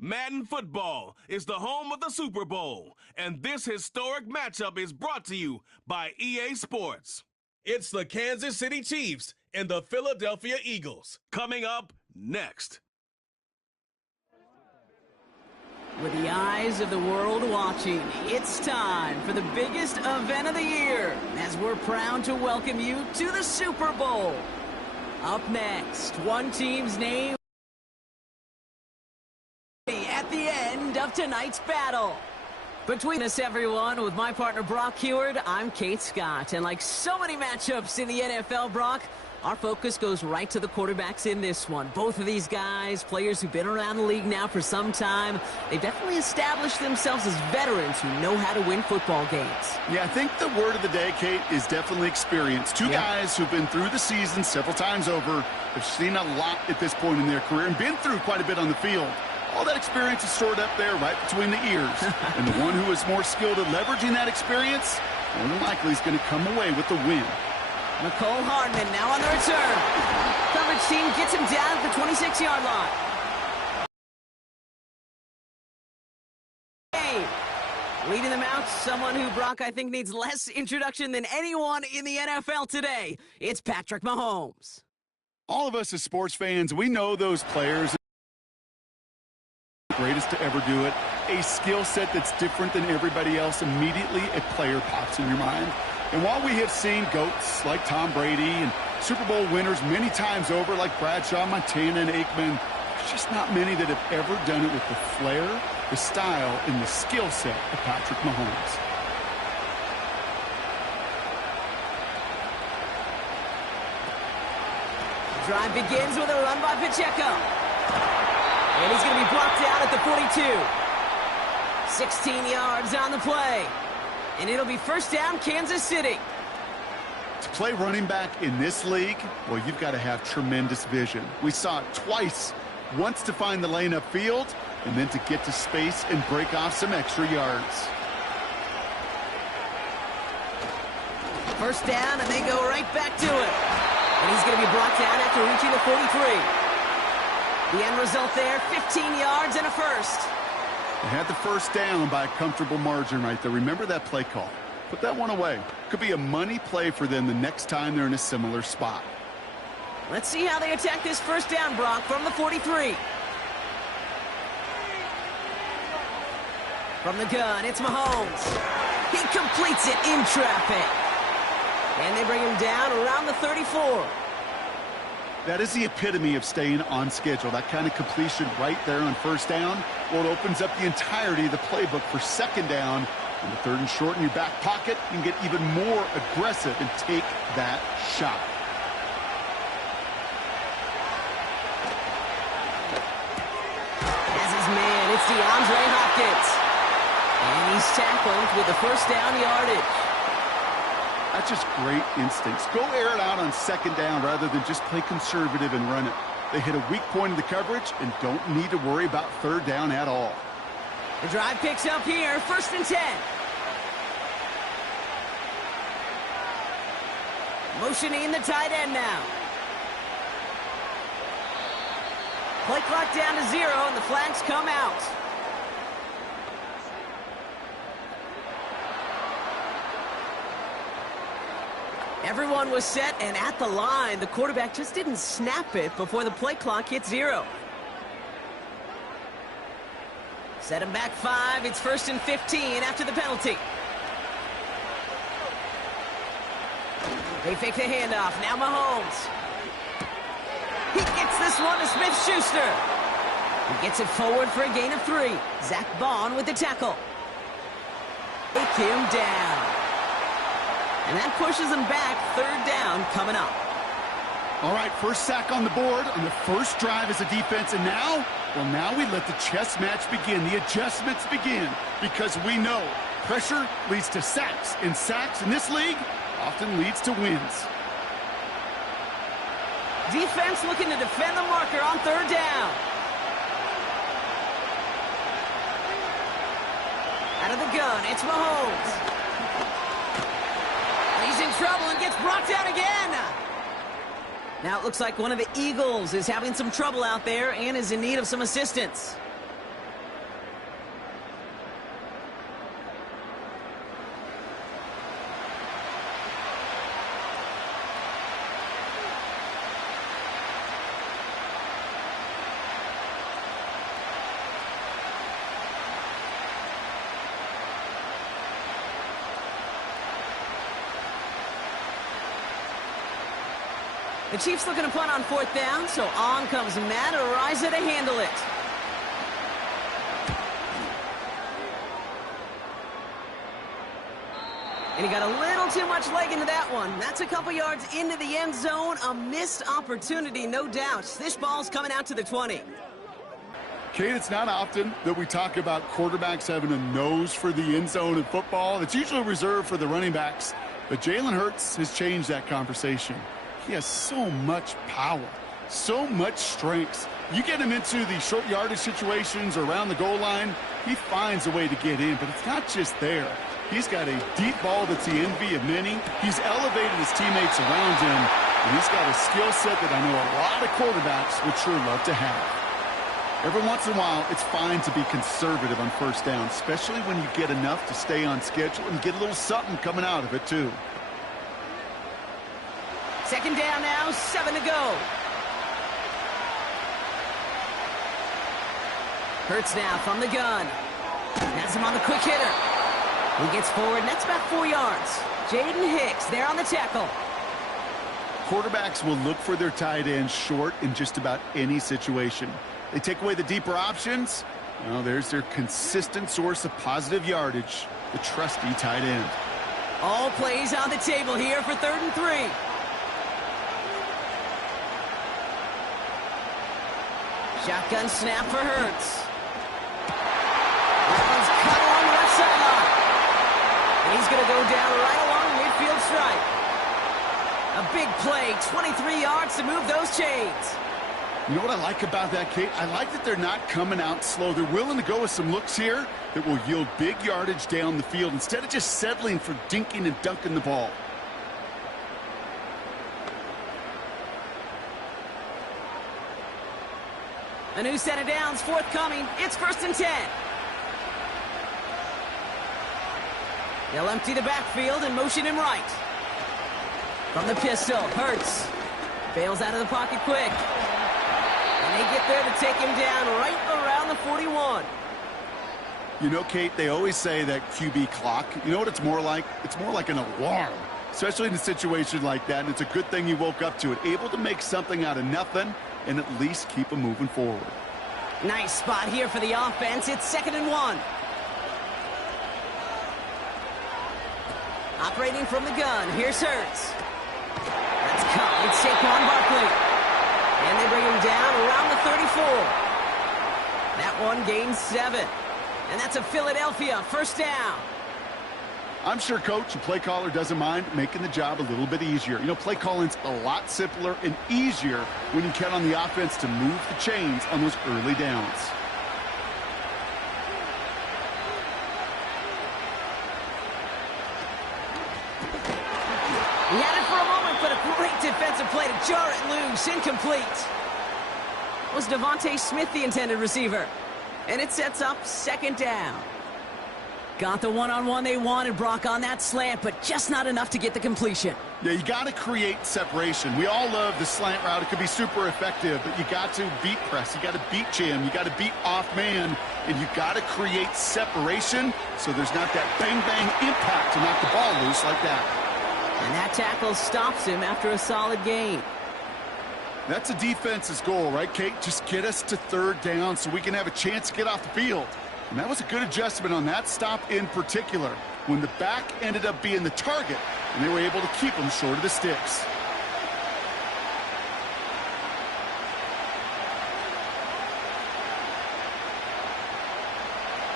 Madden football is the home of the Super Bowl, and this historic matchup is brought to you by EA Sports. It's the Kansas City Chiefs and the Philadelphia Eagles coming up next. With the eyes of the world watching, it's time for the biggest event of the year as we're proud to welcome you to the Super Bowl. Up next, one team's name at the end of tonight's battle. Between us, everyone, with my partner Brock Heward, I'm Kate Scott. And like so many matchups in the NFL, Brock, our focus goes right to the quarterbacks in this one. Both of these guys, players who've been around the league now for some time, they've definitely established themselves as veterans who know how to win football games. Yeah, I think the word of the day, Kate, is definitely experience. Two guys who've been through the season several times over, have seen a lot at this point in their career and been through quite a bit on the field. All that experience is stored up there right between the ears. And the one who is more skilled at leveraging that experience, more than likely is going to come away with the win. Nicole Hardman now on the return. Coverage team gets him down at the 26-yard line. Hey, leading them out, someone who, Brock, I think needs less introduction than anyone in the NFL today. It's Patrick Mahomes. All of us as sports fans, we know those players. Greatest to ever do it. A skill set that's different than everybody else. Immediately, a player pops in your mind. And while we have seen GOATs like Tom Brady and Super Bowl winners many times over like Bradshaw, Montana, and Aikman, there's just not many that have ever done it with the flair, the style, and the skill set of Patrick Mahomes. The drive begins with a run by Pacheco. And he's going to be blocked out at the 42. 16 yards on the play. And it'll be first down, Kansas City. To play running back in this league, well, you've got to have tremendous vision. We saw it twice. Once to find the lane upfield, and then to get to space and break off some extra yards. First down, and they go right back to it. And he's going to be brought down after reaching the 43. The end result there, 15 yards and a first. They had the first down by a comfortable margin right there. Remember that play call. Put that one away. Could be a money play for them the next time they're in a similar spot. Let's see how they attack this first down, Brock, from the 43. From the gun, it's Mahomes. He completes it in traffic. And they bring him down around the 34. That is the epitome of staying on schedule. That kind of completion right there on first down. Well, it opens up the entirety of the playbook for second down. On the third and short in your back pocket, you can get even more aggressive and take that shot. As his man, it's DeAndre Hopkins. And he's tackled with the first down yardage. That's just great instincts. Go air it out on second down rather than just play conservative and run it. They hit a weak point in the coverage and don't need to worry about third down at all. The drive picks up here, first and 10. Motioning the tight end now. Play clock down to 0, and the flags come out. Everyone was set and at the line. The quarterback just didn't snap it before the play clock hit 0. Set him back 5. It's first and 15 after the penalty. They fake the handoff. Now Mahomes. He gets this one to Smith-Schuster. He gets it forward for a gain of 3. Zach Bond with the tackle. Take him down. And that pushes him back. Third down coming up. All right, first sack on the board on the first drive as a defense. And now, well, now we let the chess match begin. The adjustments begin because we know pressure leads to sacks. And sacks in this league often leads to wins. Defense looking to defend the marker on third down. Out of the gun, it's Mahomes. He's in trouble and gets brought down again. Now it looks like one of the Eagles is having some trouble out there and is in need of some assistance. The Chiefs looking to punt on 4th down, so on comes Matt Araiza to handle it. And he got a little too much leg into that one. That's a couple yards into the end zone. A missed opportunity, no doubt. This ball's coming out to the 20. Kate, it's not often that we talk about quarterbacks having a nose for the end zone in football. It's usually reserved for the running backs. But Jalen Hurts has changed that conversation. He has so much power, so much strength. You get him into the short yardage situations or around the goal line, he finds a way to get in. But it's not just there. He's got a deep ball that's the envy of many. He's elevated his teammates around him, and he's got a skill set that I know a lot of quarterbacks would sure love to have. Every once in a while, it's fine to be conservative on 1st down, especially when you get enough to stay on schedule and get a little something coming out of it, too. 2nd down now, 7 to go. Hurts now from the gun. Has him on the quick hitter. He gets forward, and that's about 4 yards. Jaden Hicks there on the tackle. Quarterbacks will look for their tight end short in just about any situation. They take away the deeper options. Well, there's their consistent source of positive yardage, the trusty tight end. All plays on the table here for 3rd and 3. Shotgun snap for Hurts. That one's cut along the left sideline. And he's going to go down right along the midfield stripe. A big play, 23 yards to move those chains. You know what I like about that, Kate? I like that they're not coming out slow. They're willing to go with some looks here that will yield big yardage down the field instead of just settling for dinking and dunking the ball. A new set of downs forthcoming. It's 1st and 10. They'll empty the backfield and motion him right. From the pistol, Hurts bails out of the pocket quick. And they get there to take him down right around the 41. You know, Kate, they always say that QB clock. You know what it's more like? It's more like an alarm, especially in a situation like that. And it's a good thing you woke up to it. Able to make something out of nothing and at least keep them moving forward. Nice spot here for the offense. It's 2nd and 1. Operating from the gun. Here's Hurts. That's caught. It's Saquon Barkley. And they bring him down around the 34. That one gains 7. And that's a Philadelphia 1st down. I'm sure coach and play caller doesn't mind making the job a little bit easier. You know, play calling's a lot simpler and easier when you count on the offense to move the chains on those early downs. He had it for a moment, but a great defensive play to jar it loose. Incomplete. Was Devontae Smith the intended receiver? And it sets up 2nd down. Got the one-on-one they wanted, Brock, on that slant, but just not enough to get the completion. Yeah, you got to create separation. We all love the slant route. It could be super effective, but you got to beat press. You got to beat jam. You got to beat off man, and you got to create separation so there's not that bang-bang impact to knock the ball loose like that. And that tackle stops him after a solid gain. That's a defense's goal, right, Kate? Just get us to 3rd down so we can have a chance to get off the field. And that was a good adjustment on that stop in particular, when the back ended up being the target, and they were able to keep him short of the sticks.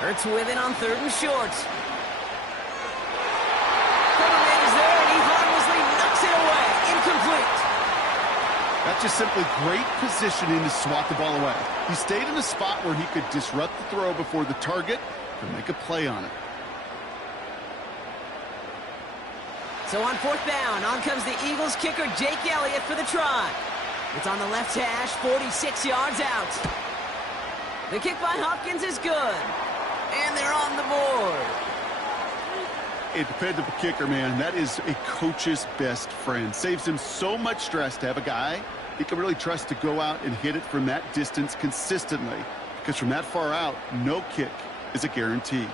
Hurts with it on 3rd and short. Coverman is there, and he harmlessly knocks it away. Incomplete. That's just simply great positioning to swat the ball away. He stayed in a spot where he could disrupt the throw before the target and make a play on it. So on 4th down, on comes the Eagles kicker, Jake Elliott, for the try. It's on the left hash, 46 yards out. The kick by Hopkins is good. And they're on the board. A dependable kicker, man, that is a coach's best friend. Saves him so much stress to have a guy he can really trust to go out and hit it from that distance consistently. Because from that far out, no kick is a guarantee.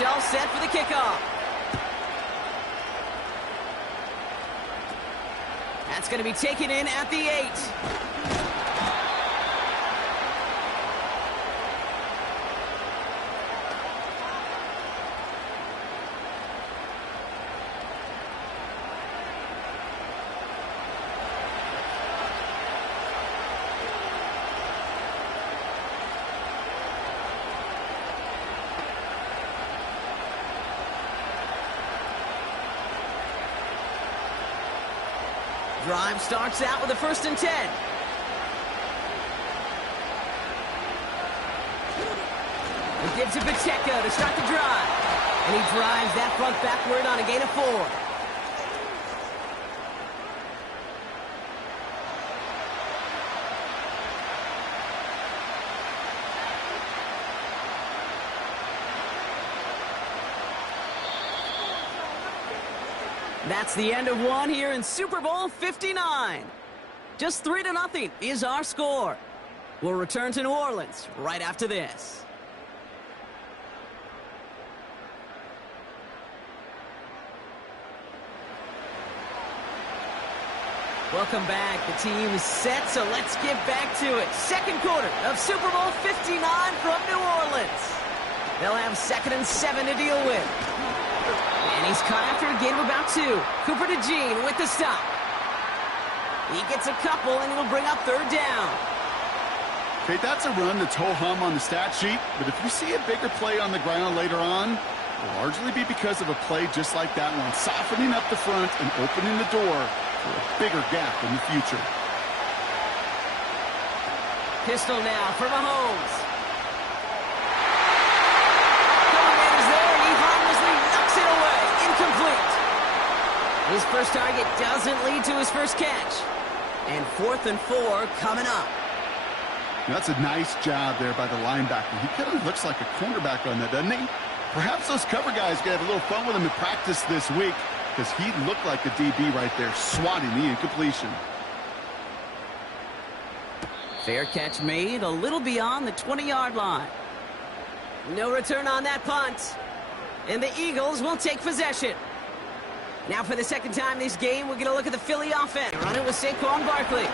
himself set for the kickoff. That's going to be taken in at the 8. Drive starts out with a 1st and 10. He gives it Pacheco to start the drive. And he drives that front backward on a gain of 4. That's the end of one here in Super Bowl 59. Just 3-0 is our score. We'll return to New Orleans right after this. Welcome back. The team is set, so let's get back to it. Second quarter of Super Bowl 59 from New Orleans. They'll have 2nd and 7 to deal with. And he's caught after a gain of about 2. Cooper to Jean with the stop. He gets a couple, and it'll bring up 3rd down. Okay, that's a run that's ho-hum on the stat sheet, but if you see a bigger play on the ground later on, it'll largely be because of a play just like that one, softening up the front and opening the door for a bigger gap in the future. Pistol now for Mahomes. Incomplete. His first target doesn't lead to his first catch. And 4th and 4 coming up. That's a nice job there by the linebacker. He kind of looks like a cornerback on that, doesn't he? Perhaps those cover guys can have a little fun with him in practice this week because he looked like a DB right there, swatting the incompletion. Fair catch made, a little beyond the 20-yard line. No return on that punt. And the Eagles will take possession. Now for the second time this game, we're going to look at the Philly offense. Running with Saquon Barkley.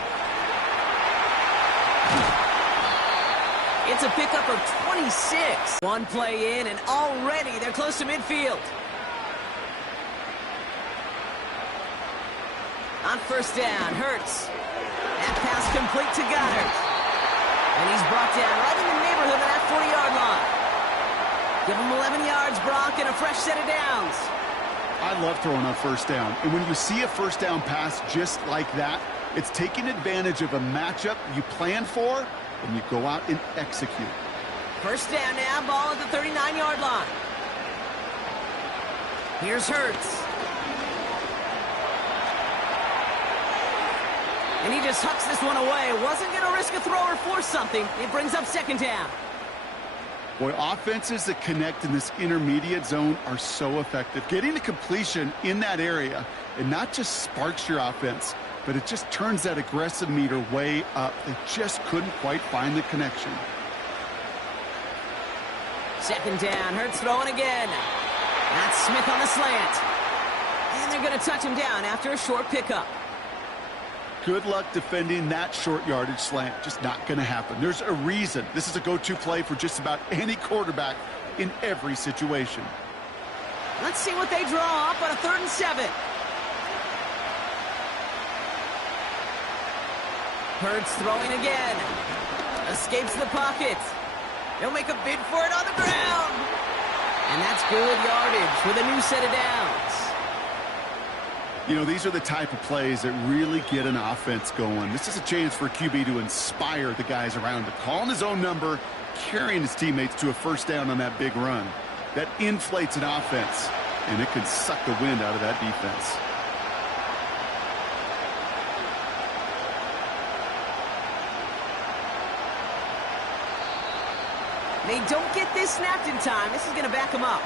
It's a pickup of 26. One play in, and already they're close to midfield. On 1st down, Hurts. That pass complete to Goddard. And he's brought down right in the neighborhood of that 40-yard line. Give him 11 yards, Brock, and a fresh set of downs. I love throwing on 1st down. And when you see a 1st down pass just like that, it's taking advantage of a matchup you plan for, and you go out and execute. 1st down now, ball at the 39-yard line. Here's Hurts. And he just hucks this one away. Wasn't going to risk a throw or force something. It brings up 2nd down. Boy, offenses that connect in this intermediate zone are so effective. Getting a completion in that area, it not just sparks your offense, but it just turns that aggressive meter way up. They just couldn't quite find the connection. 2nd down, Hurts throwing again. That's Smith on the slant. And they're going to touch him down after a short pickup. Good luck defending that short yardage slant. Just not going to happen. There's a reason. This is a go-to play for just about any quarterback in every situation. Let's see what they draw up on a 3rd and 7. Hurts throwing again. Escapes the pocket. He'll make a bid for it on the ground. And that's good yardage with a new set of downs. You know, these are the type of plays that really get an offense going. This is a chance for QB to inspire the guys around him. Calling his own number, carrying his teammates to a 1st down on that big run. That inflates an offense, and it can suck the wind out of that defense. They don't get this snapped in time. This is going to back them up.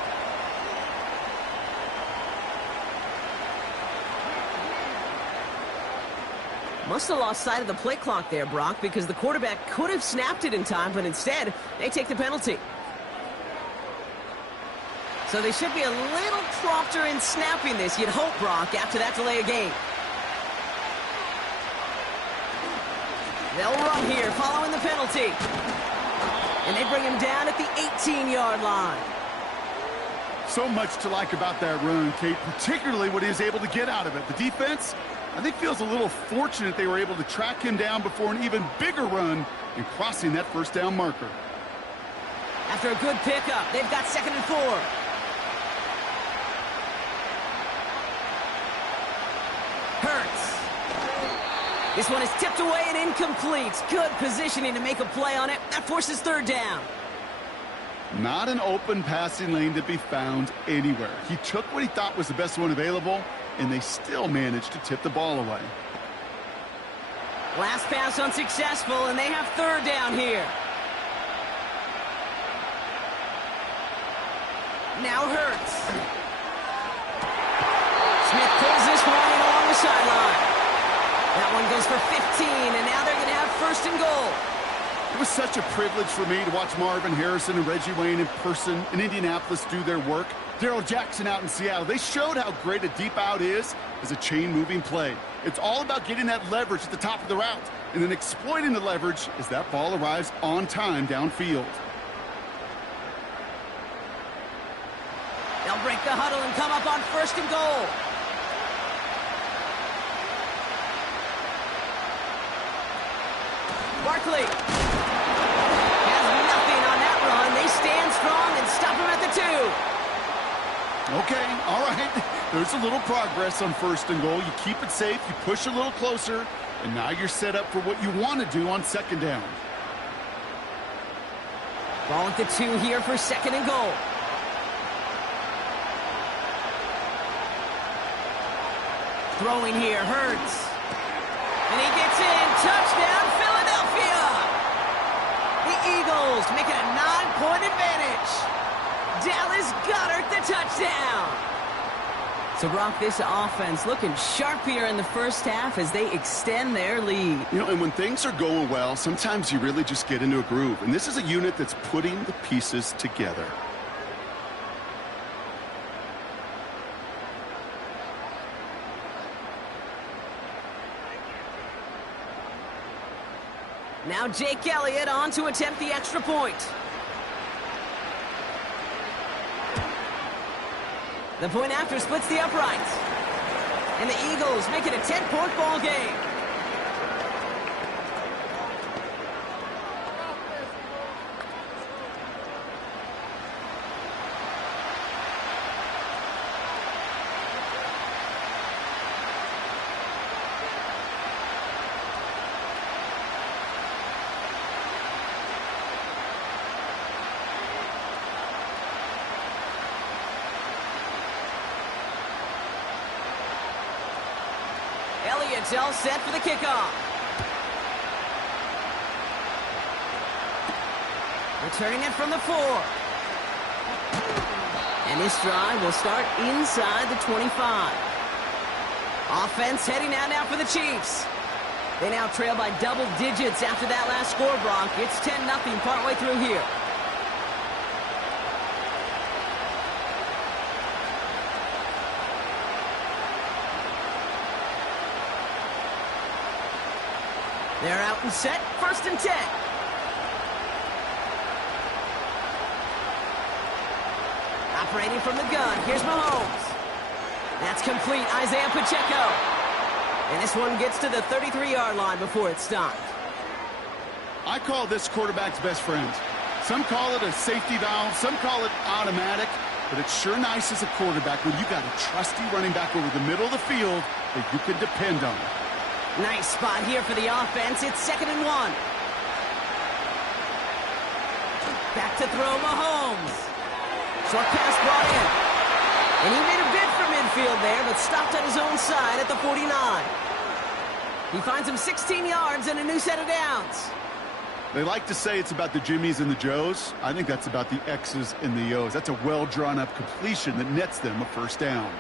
Must have lost sight of the play clock there, Brock, because the quarterback could have snapped it in time, but instead, they take the penalty. So they should be a little prompter in snapping this, you'd hope, Brock, after that delay of game. They'll run here following the penalty. And they bring him down at the 18-yard line. So much to like about that run, Kate, particularly what he was able to get out of it. The defense, I think, feels a little fortunate they were able to track him down before an even bigger run in crossing that first down marker. After a good pickup, they've got 2nd and 4. Hurts. This one is tipped away and incomplete. Good positioning to make a play on it. That forces 3rd down. Not an open passing lane to be found anywhere. He took what he thought was the best one available, and they still managed to tip the ball away. Last pass unsuccessful, and they have 3rd down here. Now Hurts. Smith pulls this one in along the sideline. That one goes for 15, and now they're going to have 1st and goal. It was such a privilege for me to watch Marvin Harrison and Reggie Wayne in person in Indianapolis do their work. Darrell Jackson out in Seattle. They showed how great a deep out is as a chain-moving play. It's all about getting that leverage at the top of the route and then exploiting the leverage as that ball arrives on time downfield. They'll break the huddle and come up on 1st and goal. Barkley has nothing on that run. They stand strong and stop him at the 2. Okay, all right. There's a little progress on 1st and goal. You keep it safe, you push a little closer, and now you're set up for what you want to do on 2nd down. Ball at the 2 here for 2nd and goal. Throwing here, Hurts. And he gets in. Touchdown, Philadelphia! The Eagles make it a 9-point advantage. Dallas Goedert the touchdown. So, Brock, this offense looking sharp here in the first half as they extend their lead. You know, and when things are going well, sometimes you really just get into a groove. And this is a unit that's putting the pieces together. Now Jake Elliott on to attempt the extra point. The point after splits the uprights. And the Eagles make it a 10-point ball game. Elliott's all set for the kickoff. Returning it from the 4. And this drive will start inside the 25. Offense heading out now for the Chiefs. They now trail by double digits after that last score, Brock. It's 10-0 partway through here. They're out and set, 1st and 10. Operating from the gun, here's Mahomes. That's complete, Isaiah Pacheco. And this one gets to the 33-yard line before it's stopped. I call this quarterback's best friend. Some call it a safety valve, some call it automatic, but it's sure nice as a quarterback when you got a trusty running back over the middle of the field that you can depend on. Nice spot here for the offense. It's 2nd and 1. Back to throw, Mahomes. Short pass brought in. And he made a bid for midfield there, but stopped on his own side at the 49. He finds him 16 yards and a new set of downs. They like to say it's about the Jimmies and the Joes. I think that's about the X's and the O's. That's a well-drawn-up completion that nets them a 1st down.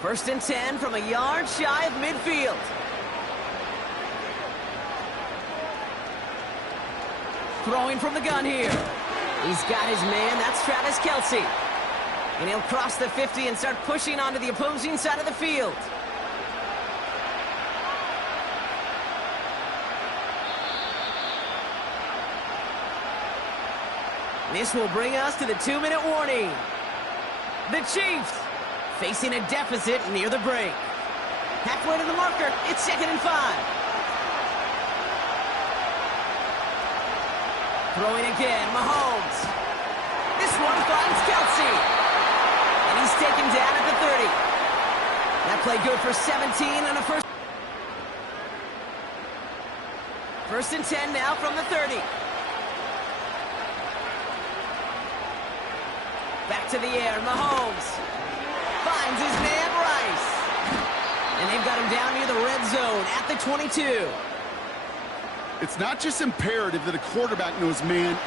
First and 10 from a yard shy of midfield. Throwing from the gun here. He's got his man. That's Travis Kelce. And he'll cross the 50 and start pushing onto the opposing side of the field. This will bring us to the 2-minute warning. The Chiefs facing a deficit near the break. Halfway to the marker, it's 2nd and 5. Throwing again, Mahomes. This one finds Kelce. And he's taken down at the 30. That play good for 17 and a first. 1st and 10 now from the 30. Back to the air, Mahomes. Finds his man, Rice. And they've got him down near the red zone at the 22. It's not just imperative that a quarterback knows man